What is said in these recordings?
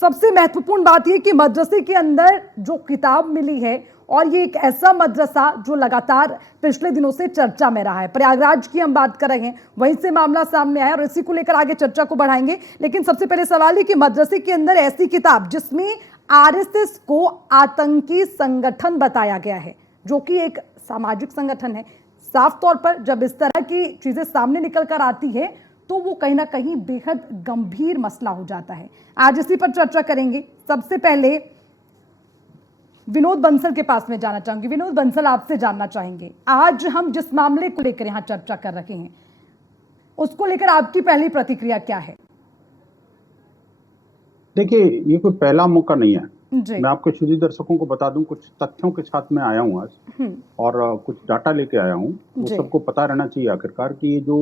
सबसे महत्वपूर्ण बात यह कि मदरसे के अंदर जो किताब मिली है, और ये एक ऐसा मदरसा जो लगातार पिछले दिनों से चर्चा में रहा है। प्रयागराज की हम बात कर रहे हैं, वहीं से मामला सामने आया और इसी को लेकर आगे चर्चा को बढ़ाएंगे। लेकिन सबसे पहले सवाल है कि मदरसे के अंदर ऐसी किताब जिसमें आरएसएस को आतंकी संगठन बताया गया है, जो कि एक सामाजिक संगठन है, साफ तौर पर जब इस तरह की चीजें सामने निकल कर आती है तो वो कहीं ना कहीं बेहद गंभीर मसला हो जाता है। आज इसी पर चर्चा करेंगे। सबसे पहले विनोद बंसल के पास में जाना चाहूंगी। विनोद बंसल, आपसे जानना चाहेंगे, आज हम जिस मामले को लेकर यहां चर्चा कर रहे हैं उसको लेकर आपकी पहली प्रतिक्रिया क्या है? देखिए, ये कोई पहला मौका नहीं है। मैं आपके श्रोता दर्शकों को बता दूं, कुछ तथ्यों के साथ में आया हूं आज और कुछ डाटा लेके आया हूं। वो सबको पता रहना चाहिए आखिरकार कि ये जो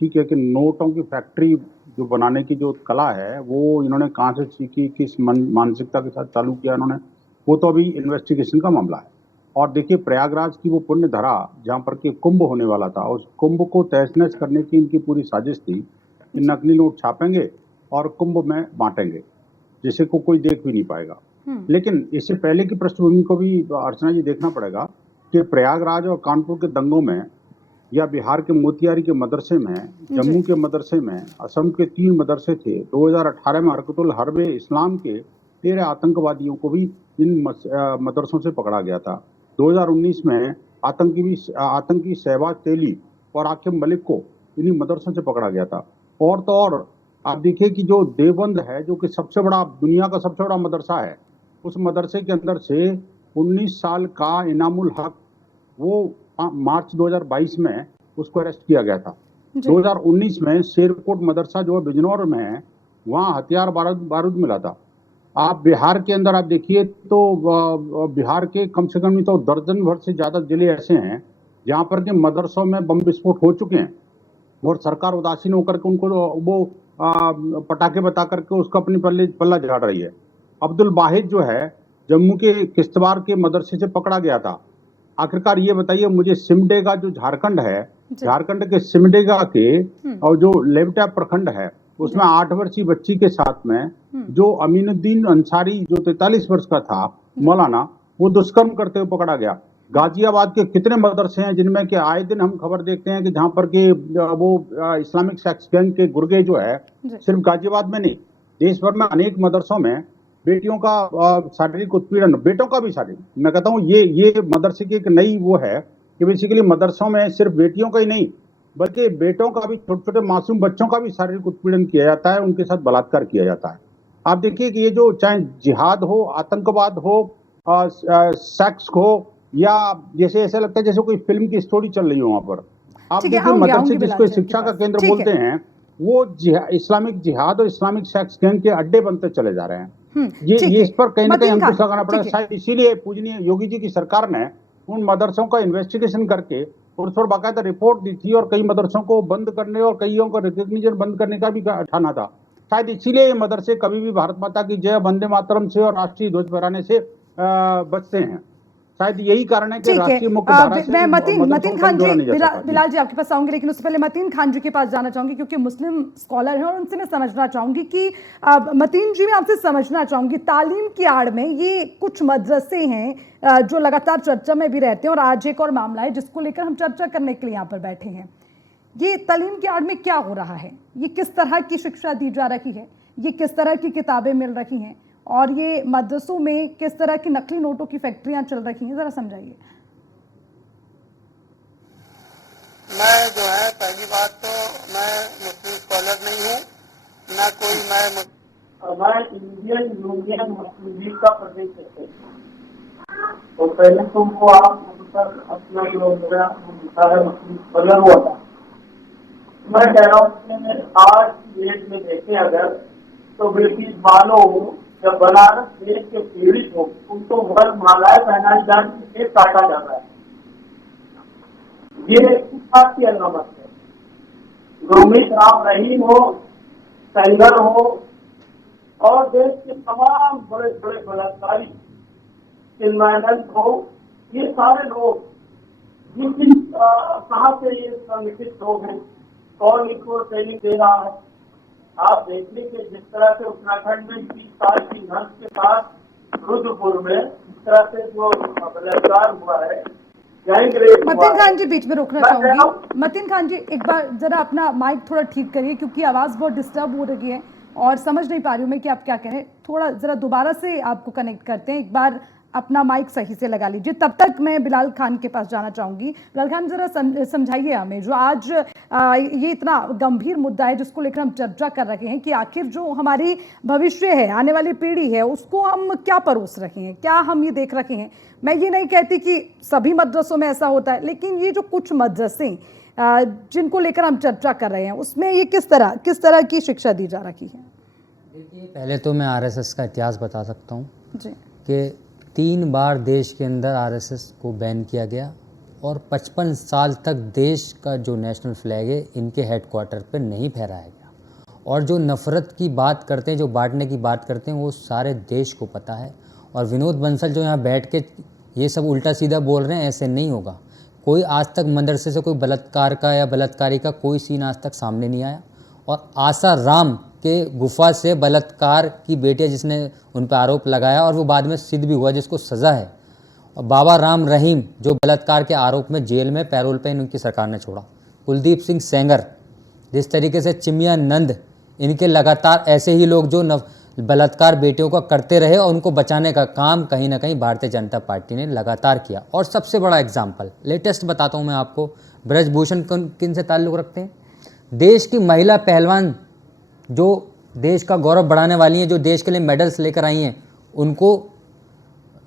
ठीक है कि नोटों की फैक्ट्री जो बनाने की जो कला है वो इन्होंने कहाँ से सीखी, किस मानसिकता के साथ चालू किया इन्होंने, वो तो अभी इन्वेस्टिगेशन का मामला है। और देखिए, प्रयागराज की वो पुण्य धरा जहाँ पर कि कुंभ होने वाला था, उस कुंभ को तहस नहस करने की इनकी पूरी साजिश थी। नकली नोट छापेंगे और कुंभ में बांटेंगे, जिसे को कोई देख भी नहीं पाएगा। लेकिन इससे पहले की पृष्ठभूमि को भी अर्चना जी देखना पड़ेगा कि प्रयागराज और कानपुर के दंगों में, या बिहार के मोतिहारी के मदरसे में, जम्मू के मदरसे में, असम के 3 मदरसे थे। 2018 में हरकतुल हर्ब इस्लाम के 13 आतंकवादियों को भी इन मदरसों से पकड़ा गया था। 2019 में आतंकी शहबाज तेली और आकिब मलिक को इन्हीं मदरसों से पकड़ा गया था। और तो और आप देखिए कि जो देवबंद है, जो कि सबसे बड़ा, दुनिया का सबसे बड़ा मदरसा है, उस मदरसे के अंदर से 19 साल का इनामुल हक, वो मार्च 2022 में उसको अरेस्ट किया गया था। 2019 में शेरकोट मदरसा जो बिजनौर में है, वहाँ हथियार बारूद मिला था। आप बिहार के अंदर आप देखिए तो बिहार के कम से कम तो दर्जन भर से ज्यादा जिले ऐसे हैं जहाँ पर के मदरसों में बम विस्फोट हो चुके हैं और सरकार उदासीन होकर के उनको वो पटाखे बता करके उसका अपनी पल्ला झाड़ रही है। अब्दुल वाहिद जो है, जम्मू के किश्तवाड़ के मदरसे से पकड़ा गया था। आखिरकार ये बताइए मुझे, सिमडेगा जो झारखंड है, झारखंड के सिमडेगा के और जो लेवटा प्रखंड है, उसमें 8 वर्षीय बच्ची के साथ में जो अमीनुद्दीन अंसारी जो 43 वर्ष का था, मौलाना, वो दुष्कर्म करते हुए पकड़ा गया। गाजियाबाद के कितने मदरसे हैं जिनमें कि आए दिन हम खबर देखते हैं कि जहां पर के वो इस्लामिक सेक्स गैंग के गुर्गे जो है, सिर्फ गाजियाबाद में नहीं, देश भर में अनेक मदरसों में बेटियों का शारीरिक उत्पीड़न, बेटों का भी शारीरिक, मैं कहता हूँ ये मदरसे की एक नई वो है कि बेसिकली मदरसों में सिर्फ बेटियों का ही नहीं बल्कि बेटों का भी, छोटे छोटे मासूम बच्चों का भी शारीरिक उत्पीड़न किया जाता है, उनके साथ बलात्कार किया जाता है। आप देखिए कि ये जो चाहे जिहाद हो, आतंकवाद हो, सेक्स हो, या जैसे ऐसा लगता है जैसे कोई फिल्म की स्टोरी चल रही हो वहां पर। आप देखिए मदरसे जिसको शिक्षा का केंद्र बोलते हैं, वो इस्लामिक जिहाद और इस्लामिक सेक्स गैंग के अड्डे बनते चले जा रहे हैं। ये इस पर कहीं ना कहीं अंकुश लगाना पड़ेगा। शायद इसीलिए पूजनीय योगी जी की सरकार ने उन मदरसों का इन्वेस्टिगेशन करके उस पर बाकायदा रिपोर्ट दी थी और कई मदरसों को बंद करने और कईयों को रिकॉग्निशन बंद करने का भी ठाना था। शायद इसीलिए ये मदरसे कभी भी भारत माता की जय, वंदे मातरम से और राष्ट्रीय ध्वज फहराने से बचते हैं। शायद यही कारण है कि राष्ट्रीय मुख्य धारा से मैं मतीन खान जी, बिलाल जी आपके पास आऊंगी, लेकिन उससे पहले मतीन खान जी के पास जाना चाहूंगी क्योंकि मुस्लिम स्कॉलर हैं और उनसे मैं समझना चाहूंगी कि मतीन जी, मैं आपसे समझना चाहूंगी, तालीम की आड़ में ये कुछ मदरसे हैं जो लगातार चर्चा में भी रहते हैं और आज एक और मामला है जिसको लेकर हम चर्चा करने के लिए यहाँ पर बैठे हैं। ये तालीम की आड़ में क्या हो रहा है? ये किस तरह की शिक्षा दी जा रही है? ये किस तरह की किताबें मिल रही हैं? और ये मदरसों में किस तरह की नकली नोटों की फैक्ट्रियां चल रही हैं, जरा समझाइए। मैं जो है, पहली बात तो मैं मुस्लिम स्कॉलर नहीं हूँ, ना कोई मैं इंडियन यूनियन मुस्लिम लीग का प्रदेश है। तो पहले तुमको आप अपना जो मेरा है मुस्लिम स्कॉलर हुआ था, मैं कह रहा हूँ आज की डेट में देखें अगर, तो बेटी बालों जब बनारस देश के पीड़ित हो उनको वर मालाएं पहनाई जाती, केक काटा जाता है। ये बात की अलामत है। गुरमीत राम रहीम हो, सेंगर हो और देश के तमाम बड़े बड़े बलात्कारी चिन्मयानंद हो, ये सारे लोग जिन कहाँ से ये संगठित लोग हैं, कौन इनको ट्रेनिंग दे रहा है, आप देखिए कि जिस तरह से उत्तराखंड में 20 साल की नर्स के साथ रुद्रपुर में जिस तरह से जो बलात्कार हुआ है, गैंग रेप हुआ मतीन खान है। जी बीच में रोकना मैं कह रहा हूं- चाहूंगी। मतीन खान जी एक बार जरा अपना माइक थोड़ा ठीक करिए क्योंकि आवाज बहुत डिस्टर्ब हो रही है और समझ नहीं पा रही हूँ मैं कि आप क्या कह रहे हैं। थोड़ा जरा दोबारा से आपको कनेक्ट करते हैं, एक बार अपना माइक सही से लगा लीजिए। तब तक मैं बिलाल खान के पास जाना चाहूंगी। बिलाल खान जरा समझाइए हमें, जो आज ये इतना गंभीर मुद्दा है जिसको लेकर हम चर्चा कर रहे हैं कि आखिर जो हमारी भविष्य है, आने वाली पीढ़ी है, उसको हम क्या परोस रहे हैं, क्या हम ये देख रहे हैं। मैं ये नहीं कहती कि सभी मदरसों में ऐसा होता है, लेकिन ये जो कुछ मदरसे जिनको लेकर हम चर्चा कर रहे हैं उसमें ये किस तरह की शिक्षा दी जा रही है। देखिए, पहले तो मैं आरएसएस का इतिहास बता सकता हूँ जी। कि 3 बार देश के अंदर आरएसएस को बैन किया गया और 55 साल तक देश का जो नेशनल फ्लैग है इनके हेडक्वार्टर पर नहीं फहराया गया। और जो नफ़रत की बात करते हैं, जो बांटने की बात करते हैं, वो सारे देश को पता है। और विनोद बंसल जो यहाँ बैठ के ये सब उल्टा सीधा बोल रहे हैं, ऐसे नहीं होगा। कोई आज तक मदरसे से कोई बलात्कार का या बलात्कारी का कोई सीन आज तक सामने नहीं आया। और आशा राम के गुफा से बलात्कार की बेटियां जिसने उन पर आरोप लगाया और वो बाद में सिद्ध भी हुआ, जिसको सज़ा है। और बाबा राम रहीम जो बलात्कार के आरोप में जेल में पैरोल पे इनकी सरकार ने छोड़ा। कुलदीप सिंह सेंगर, जिस तरीके से चिमयानंद, इनके लगातार ऐसे ही लोग जो बलात्कार बेटियों का करते रहे और उनको बचाने का काम कहीं ना कहीं भारतीय जनता पार्टी ने लगातार किया। और सबसे बड़ा एग्जाम्पल लेटेस्ट बताता हूँ मैं आपको, ब्रजभूषण किन से ताल्लुक़ रखते हैं? देश की महिला पहलवान जो देश का गौरव बढ़ाने वाली हैं, जो देश के लिए मेडल्स लेकर आई हैं, उनको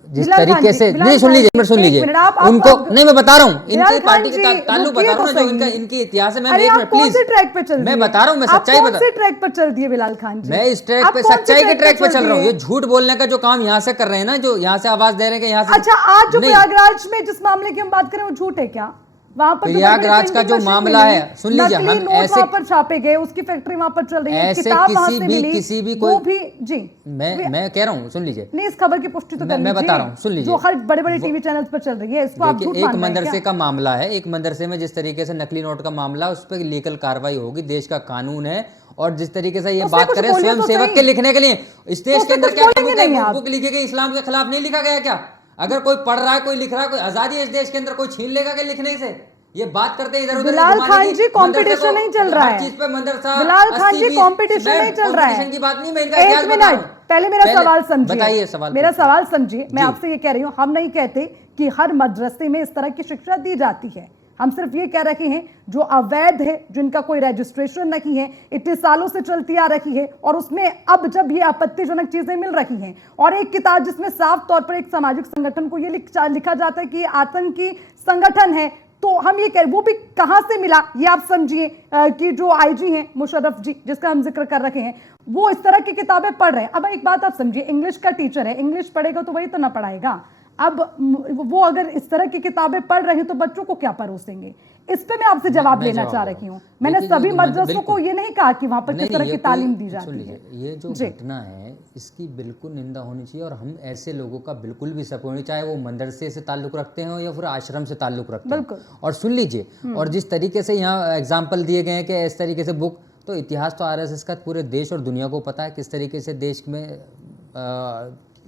जिस तरीके से नहीं, सुन लीजिए उनको नहीं, मैं बता रहा हूँ इनकी पार्टी के ताल्लुक बता रहा हूँ, जो इनका इनकी इतिहास है। मैं एक मिनट प्लीज, मैं बता रहा हूँ, मैं सच्चाई बता, ट्रैक पर चल दिए बिलाल खान जी। मैं इस ट्रैक पे सच्चाई के ट्रैक पे चल रहा हूँ। ये झूठ बोलने का जो काम यहाँ से कर रहे हैं ना, जो यहाँ से आवाज दे रहे हैं कि यहाँ से, अच्छा, आज जो प्रयागराज में जिस मामले की हम बात करें वो झूठ है क्या? वहां पर प्रयागराज का जो मामला है, सुन लीजिए, हम ऐसे वहां पर छापे गए, उसकी फैक्ट्री वहां पर चल रही है, ऐसे किताब वहां से किसी मिली, भी वो कोई भी जी। मैं कह रहा हूँ, सुन लीजिए, नहीं, इस खबर की पुष्टि तो मैं बता रहा हूँ, सुन लीजिए, जो हर बड़े-बड़े टीवी चैनल्स पर चल रही है, इसको आप झूठ मान रहे हैं क्या? एक मदरसे का मामला है, एक मदरसे में जिस तरीके से नकली नोट का मामला, उस पर लीगल कार्रवाई होगी, देश का कानून है। और जिस तरीके से ये बात करें स्वयं सेवक के लिखने के लिए, इस देश के अंदर क्या बुक लिखी गई इस्लाम के खिलाफ नहीं लिखा गया क्या? अगर कोई पढ़ रहा है, कोई लिख रहा है, कोई आजादी है इस देश के अंदर, कोई छीन लेगा क्या लिखने से? ये बात करते हैं इधर उधर। बिलाल खान जी, कंपटीशन नहीं चल रहा है। चीज पे मदरसा, बिलाल खान जी, कंपटीशन नहीं चल रहा है। कंपटीशन की बात नहीं, मैं इनका इतिहास बता रहा हूं। पहले मेरा सवाल समझिए, बताइए सवाल, मेरा सवाल समझिए। मैं आपसे ये कह रही हूँ, हम नहीं कहते कि हर मदरसे में इस तरह की शिक्षा दी जाती है। हम सिर्फ ये कह रहे हैं जो अवैध है, जिनका कोई रजिस्ट्रेशन नहीं है, इतने सालों से चलती आ रही है, और उसमें अब जब ये आपत्तिजनक चीजें मिल रही हैं, और एक किताब जिसमें साफ तौर पर एक सामाजिक संगठन को ये लिखा जाता है कि ये आतंकी संगठन है, तो हम ये कह, वो भी कहां से मिला ये आप समझिए कि जो आईजी हैं मुशर्रफ जी, जिसका हम जिक्र कर रहे हैं, वो इस तरह की किताबें पढ़ रहे हैं। अब एक बात आप समझिए, इंग्लिश का टीचर है, इंग्लिश पढ़ेगा तो वही तो ना पढ़ाएगा। अब वो अगर इस तरह की किताबें पढ़ रहे हैं तो बच्चों को क्या परोसेंगे? इस पे मैं आपसे जवाब लेना चाह रही हूँ। मैंने सभी मदरसों को ये नहीं कहा कि वहां पर किस तरह की तालीम दी जाती है। ये जो घटना है इसकी बिल्कुल निंदा होनी चाहिए, और हम ऐसे लोगों का बिल्कुल भी सपोर्ट नहीं, चाहे वो मदरसे से ताल्लुक रखते हैं या फिर आश्रम से ताल्लुक रखते हैं। और सुन लीजिए, और जिस तरीके से यहाँ एग्जाम्पल दिए गए हैं कि इस तरीके से बुक, तो इतिहास तो आरएसएस का पूरे देश और दुनिया को पता है किस तरीके से देश में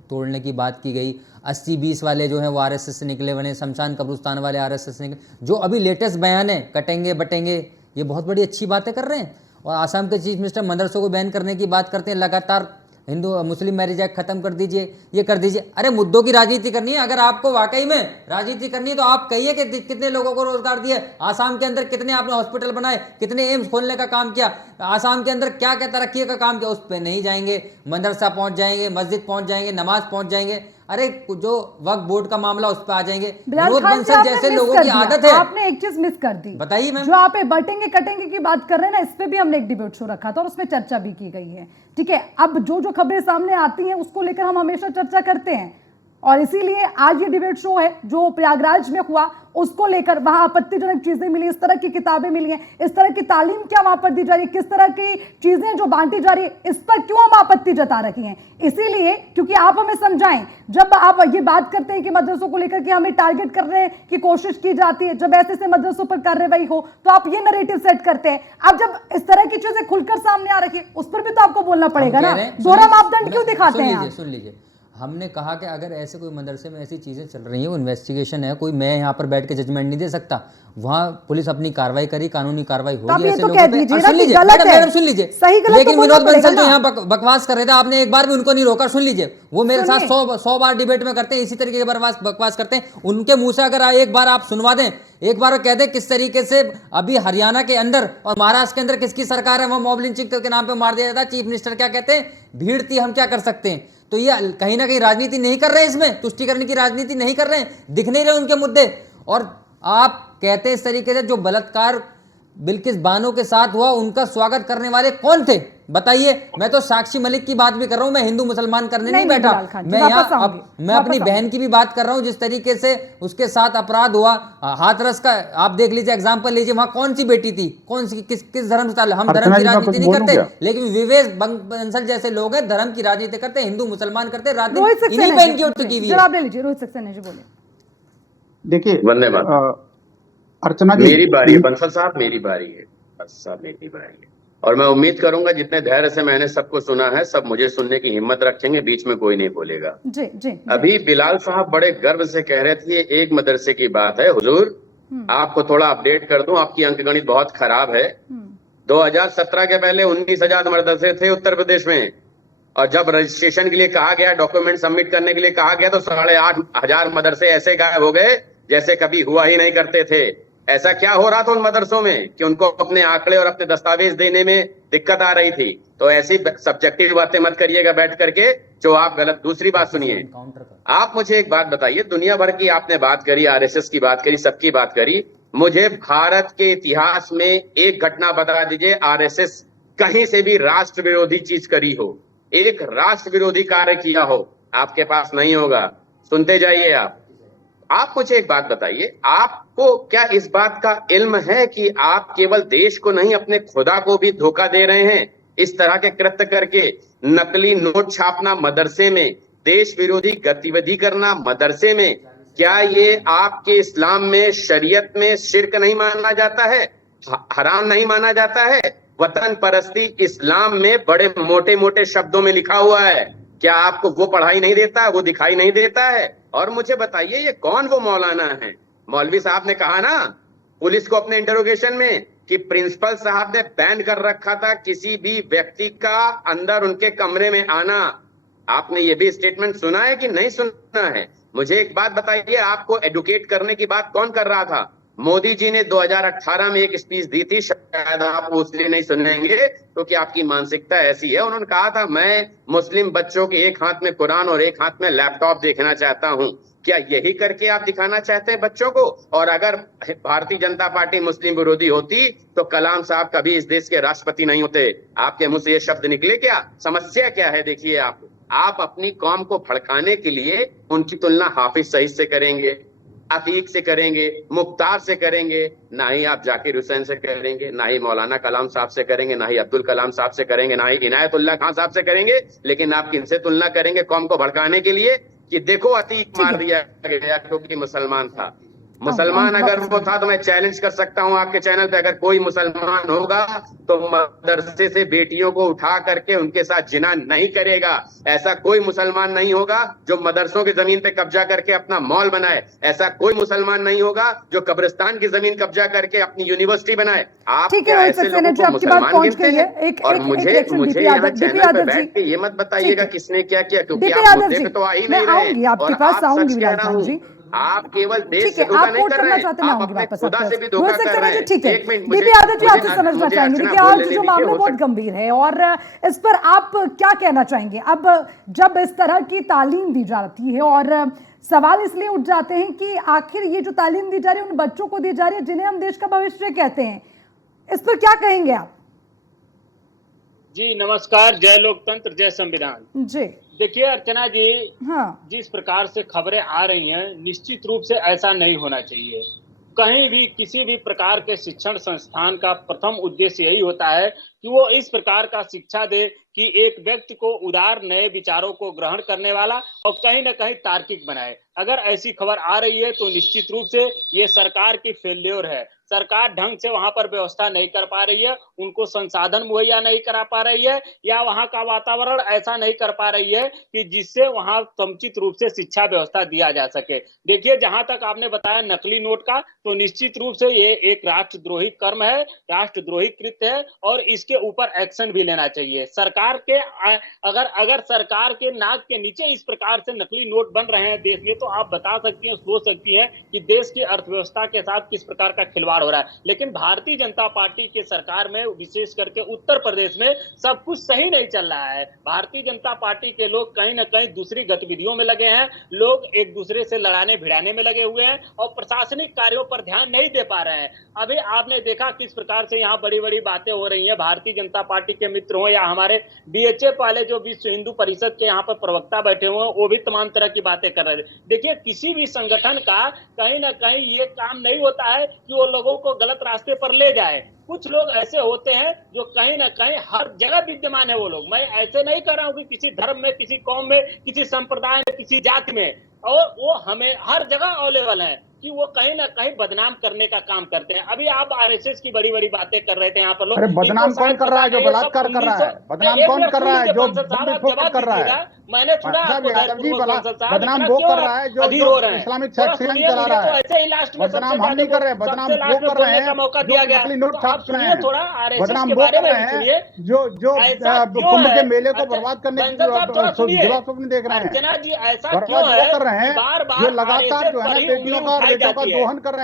तोड़ने की बात की गई। 80-20 वाले जो हैं वो आरएसएस से निकले बने, शमशान कब्रिस्तान वाले आरएसएस से निकले। जो अभी लेटेस्ट बयान है, कटेंगे बटेंगे, ये बहुत बड़ी अच्छी बातें कर रहे हैं। और आसाम के चीफ मिनिस्टर मदरसों को बैन करने की बात करते हैं लगातार। हिंदू मुस्लिम मैरिज एक्ट खत्म कर दीजिए, ये कर दीजिए। अरे मुद्दों की राजनीति करनी है, अगर आपको वाकई में राजनीति करनी है तो आप कहिए कि कितने लोगों को रोजगार दिए, आसाम के अंदर कितने आपने हॉस्पिटल बनाए, कितने एम्स खोलने का काम किया, आसाम के अंदर क्या क्या तरक्की का काम किया। उस पर नहीं जाएंगे, मदरसा पहुंच जाएंगे, मस्जिद पहुंच जाएंगे, नमाज पहुंच जाएंगे। अरे जो वक्फ बोर्ड का मामला उस पर आ जाएंगे। विनोद बंसल जैसे लोगों की आदत है। आपने एक चीज मिस कर दी, बताइए मैम। जो आप बटेंगे कटेंगे की बात कर रहे हैं ना, इस पे भी हमने एक डिबेट शो रखा था और उसमें चर्चा भी की गई है। ठीक है, अब जो खबरें सामने आती हैं उसको लेकर हम हमेशा चर्चा करते हैं। और इसीलिए आज ये डिबेट शो है जो प्रयागराज में हुआ, उसको लेकर वहां आपत्तिजनक चीजें मिली, इस तरह की किताबें मिली हैं, इस तरह की तालीम क्या वहां पर दी जा रही है, किस तरह की चीजें जो बांटी जा रही है, इस पर क्यों हम आपत्ति जता रही हैं? इसीलिए क्योंकि आप हमें समझाएं, जब आप ये बात करते हैं कि मदरसों को लेकर के हमें टारगेट करने की कोशिश की जाती है, जब ऐसे मदरसों पर कार्रवाई हो तो आप ये नैरेटिव सेट करते हैं। अब जब इस तरह की चीजें खुलकर सामने आ रही है, उस पर भी तो आपको बोलना पड़ेगा ना। दोहरा मापदंड क्यों दिखाते हैं? सुन लीजिए, हमने कहा कि अगर ऐसे कोई मदरसे में ऐसी चीज़ें चल रही हैं, वो इन्वेस्टिगेशन है, कोई मैं यहाँ पर बैठ के जजमेंट नहीं दे सकता। वहाँ पुलिस अपनी कार्रवाई करी, कानूनी कार्रवाई होगी ऐसे लोगों पे। सुन लीजिए मैडम, सुन लीजिए, लेकिन विनोद बंसल जो यहाँ बकवास कर रहे थे, आपने एक बार भी उनको नहीं रोका। सुन लीजिए, वो मेरे साथ 100 बार डिबेट में करते हैं, इसी तरीके की बकवास करते हैं। उनके मुंह से अगर एक बार आप सुनवा दें, एक बार कह दें किस तरीके से अभी हरियाणा के अंदर और महाराष्ट्र के अंदर किसकी सरकार है, वो मॉब लिंचिंग के नाम पे मार दिया जाता है। चीफ मिनिस्टर क्या कहते हैं, भीड़ थी, हम क्या कर सकते हैं। तो ये कहीं ना कहीं राजनीति नहीं कर रहे हैं, इसमें तुष्टिकरण की राजनीति नहीं कर रहे हैं, दिख नहीं रहे उनके मुद्दे। और आप कहते हैं इस तरीके से जो बलात्कार बिल्किस बानो के साथ हुआ, उनका स्वागत करने वाले कौन थे बताइए? मैं तो साक्षी मलिक की बात भी कर रहा हूं, मैं हिंदू मुसलमान करने नहीं बैठा, मैं यहाँ मैं अपनी बहन की भी बात कर रहा हूं। जिस तरीके से उसके साथ अपराध हुआ, हाथरस का आप देख लीजिए, एग्जाम्पल लीजिए, वहां कौन सी बेटी थी, कौन सी किस धर्म से? हम धर्म की राजनीति नहीं करते, लेकिन विवेक बंसल जैसे लोग हैं धर्म की राजनीति करते, हिंदू मुसलमान करते, राजनीति इन्हीं पे इनकी उठती हुई है। देखिए अर्चना जी, मेरी बारी है, बंसल साहब मेरी बारी है, साहब मेरी बारी है। और मैं उम्मीद करूंगा जितने धैर्य से मैंने सबको सुना है, सब मुझे सुनने की हिम्मत रखेंगे, बीच में कोई नहीं बोलेगा। जी। अभी बिलाल साहब बड़े गर्व से कह रहे थे एक मदरसे की बात है। हुजूर, आपको थोड़ा अपडेट कर दूं, आपकी अंकगणित बहुत खराब है। 2017 के पहले 19,000 मदरसे थे उत्तर प्रदेश में, और जब रजिस्ट्रेशन के लिए कहा गया, डॉक्यूमेंट सबमिट करने के लिए कहा गया, तो 8,500 मदरसे ऐसे गायब हो गए जैसे कभी हुआ ही नहीं करते थे। ऐसा क्या हो रहा था उन मदरसों में कि उनको अपने आंकड़े और अपने दस्तावेज देने में दिक्कत आ रही थी? तो ऐसी सब्जेक्टिव बातें मत करिएगा बैठ करके जो आप गलत। दूसरी बात सुनिए, आप मुझे एक बात बताइए, दुनिया भर की आपने बात करी, आरएसएस की बात करी, सबकी बात करी, मुझे भारत के इतिहास में एक घटना बता दीजिए आरएसएस कहीं से भी राष्ट्र विरोधी चीज करी हो, एक राष्ट्र विरोधी कार्य किया हो, आपके पास नहीं होगा। सुनते जाइए आप मुझे एक बात बताइए, आपको क्या इस बात का इल्म है कि आप केवल देश को नहीं अपने खुदा को भी धोखा दे रहे हैं इस तरह के कृत्य करके? नकली नोट छापना मदरसे में, देश विरोधी गतिविधि करना मदरसे में, क्या ये आपके इस्लाम में, शरीयत में शिर्क नहीं माना जाता है, हराम नहीं माना जाता है? वतन परस्ती इस्लाम में बड़े मोटे मोटे शब्दों में लिखा हुआ है, क्या आपको वो पढ़ाई नहीं देता, वो दिखाई नहीं देता है? और मुझे बताइए ये कौन वो मौलाना है? मौलवी साहब ने कहा ना पुलिस को अपने इंटरोगेशन में कि प्रिंसिपल साहब ने बैन कर रखा था किसी भी व्यक्ति का अंदर उनके कमरे में आना। आपने ये भी स्टेटमेंट सुना है कि नहीं सुना है? मुझे एक बात बताइए, आपको एडुकेट करने की बात कौन कर रहा था? मोदी जी ने 2018 में एक स्पीच दी थी, शायद आप उसलिए नहीं सुनेंगे क्योंकि आपकी मानसिकता ऐसी है। उन्होंने कहा था मैं मुस्लिम बच्चों के एक हाथ में कुरान और एक हाथ में लैपटॉप देखना चाहता हूं। क्या यही करके आप दिखाना चाहते हैं बच्चों को? और अगर भारतीय जनता पार्टी मुस्लिम विरोधी होती तो कलाम साहब कभी इस देश के राष्ट्रपति नहीं होते। आपके मुंह से ये शब्द निकले क्या? समस्या क्या है? देखिए आप अपनी कौम को भड़काने के लिए उनकी तुलना हाफिज सईद से करेंगे, अतीक से करेंगे, मुख्तार से करेंगे, ना ही आप जाकिर हुसैन से करेंगे, ना ही मौलाना कलाम साहब से करेंगे, ना ही अब्दुल कलाम साहब से करेंगे, ना ही इनायतुल्लाह खान साहब से करेंगे। लेकिन आप किनसे तुलना करेंगे कौम को भड़काने के लिए कि देखो अतीक मार दिया गया क्योंकि मुसलमान था। मुसलमान अगर वो था तो मैं चैलेंज कर सकता हूं आपके चैनल पे, अगर कोई मुसलमान होगा तो मदरसे से बेटियों को उठा करके उनके साथ जिना नहीं करेगा। ऐसा कोई मुसलमान नहीं होगा जो मदरसों की जमीन पे कब्जा करके अपना मॉल बनाए। ऐसा कोई मुसलमान नहीं होगा जो कब्रिस्तान की जमीन कब्जा करके अपनी यूनिवर्सिटी बनाए। आप क्या ऐसे लोगों को मुसलमान गिनते हैं? और मुझे यहाँ चैनल पे बैठ के ये मत बताइएगा किसने क्या किया, क्योंकि आप मुद्दे पे तो आ ही नहीं रहे। और आप सच कह रहा हूँ, आप केवल देश से धोखा नहीं कर रहे हैं, आप अपने खुदा से भी धोखा कर रहे हैं। ठीक है, बीपी यादव जी आपसे समझना चाहेंगे कि आज जो मामला बहुत गंभीर है और इस पर आप क्या कहना चाहेंगे? अब जब इस तरह की तालीम दी जाती है और सवाल इसलिए उठ जाते हैं कि आखिर ये जो तालीम दी जा रही है उन बच्चों को दी जा रही है जिन्हें हम देश का भविष्य कहते हैं, इस पर क्या कहेंगे आप? जी नमस्कार, जय लोकतंत्र, जय संविधान। जी। देखिए अर्चना जी, हाँ। जिस प्रकार से खबरें आ रही हैं, निश्चित रूप से ऐसा नहीं होना चाहिए। कहीं भी किसी भी प्रकार के शिक्षण संस्थान का प्रथम उद्देश्य यही होता है कि वो इस प्रकार का शिक्षा दे कि एक व्यक्ति को उदार नए विचारों को ग्रहण करने वाला और कहीं न कहीं तार्किक बनाए। अगर ऐसी खबर आ रही है तो निश्चित रूप से ये सरकार की फेल्योर है। सरकार ढंग से वहां पर व्यवस्था नहीं कर पा रही है, उनको संसाधन मुहैया नहीं करा पा रही है या वहां का वातावरण ऐसा नहीं कर पा रही है कि जिससे वहां समुचित रूप से शिक्षा व्यवस्था दिया जा सके। देखिए जहां तक आपने बताया नकली नोट का, तो निश्चित रूप से ये एक राष्ट्रद्रोही कर्म है, राष्ट्रद्रोही कृत्य है और इसके ऊपर एक्शन भी लेना चाहिए। सरकार के अगर सरकार के नाक के नीचे इस प्रकार से नकली नोट बन रहे हैं देश में, तो आप बता सकती हैं, सोच सकती हैं कि देश की अर्थव्यवस्था के साथ किस प्रकार का खिलवाड़ हो रहा है। लेकिन भारतीय जनता पार्टी के सरकार में, विशेष करके उत्तर प्रदेश में सब कुछ सही नहीं चल रहा है। भारतीय जनता पार्टी के लोग कहीं ना कहीं दूसरी गतिविधियों में लगे हैं, लोग एक दूसरे से लड़ाने भिड़ाने में लगे हुए हैं और प्रशासनिक कार्यों पर ध्यान नहीं दे पा रहे हैं। अभी आपने देखा किस प्रकार से यहाँ बड़ी बड़ी बातें हो रही हैं, भारतीय जनता पार्टी के मित्र हो या हमारे बीएचए वाले जो विश्व हिंदू परिषद के यहाँ पर प्रवक्ता बैठे हुए हैं, वो भी तमाम तरह की बातें कर रहे थे। देखिए किसी भी संगठन का कहीं ना कहीं ये काम नहीं होता है कि वो लोगों को गलत रास्ते पर ले जाए। कुछ लोग ऐसे होते हैं जो कहीं ना कहीं हर जगह विद्यमान है वो लोग। मैं ऐसे नहीं कर रहा हूं कि किसी धर्म में, किसी कौम में, किसी संप्रदाय में, किसी जाति में, और वो हमें हर जगह अवेलेबल है कि वो कहीं ना कहीं बदनाम करने का काम करते हैं। अभी आप आरएसएस की बड़ी बड़ी बातें कर रहे थे यहाँ पर लोग। अरे बदनाम कौन कर रहा है? जो बलात्कार कर रहा है, बदनाम कौन कर रहा है? जो विस्फोट कर रहा है, मैंने सुना बदनाम वो कर रहा है जो इस्लामिक सेक्शन चला रहा है। बदनाम हम नहीं कर रहे, बदनाम वो कर रहे हैं जो नकली नोट छाप रहे हैं। बदनाम वो कर रहे हैं जो कुंभ के मेले को बर्बाद करने की दुआ स्वप्न देख रहे हैं। जी ऐसा बर्बाद वो कर रहे हैं जो लगातार जो है ना बेटियों का दोहन कर रहे हैं।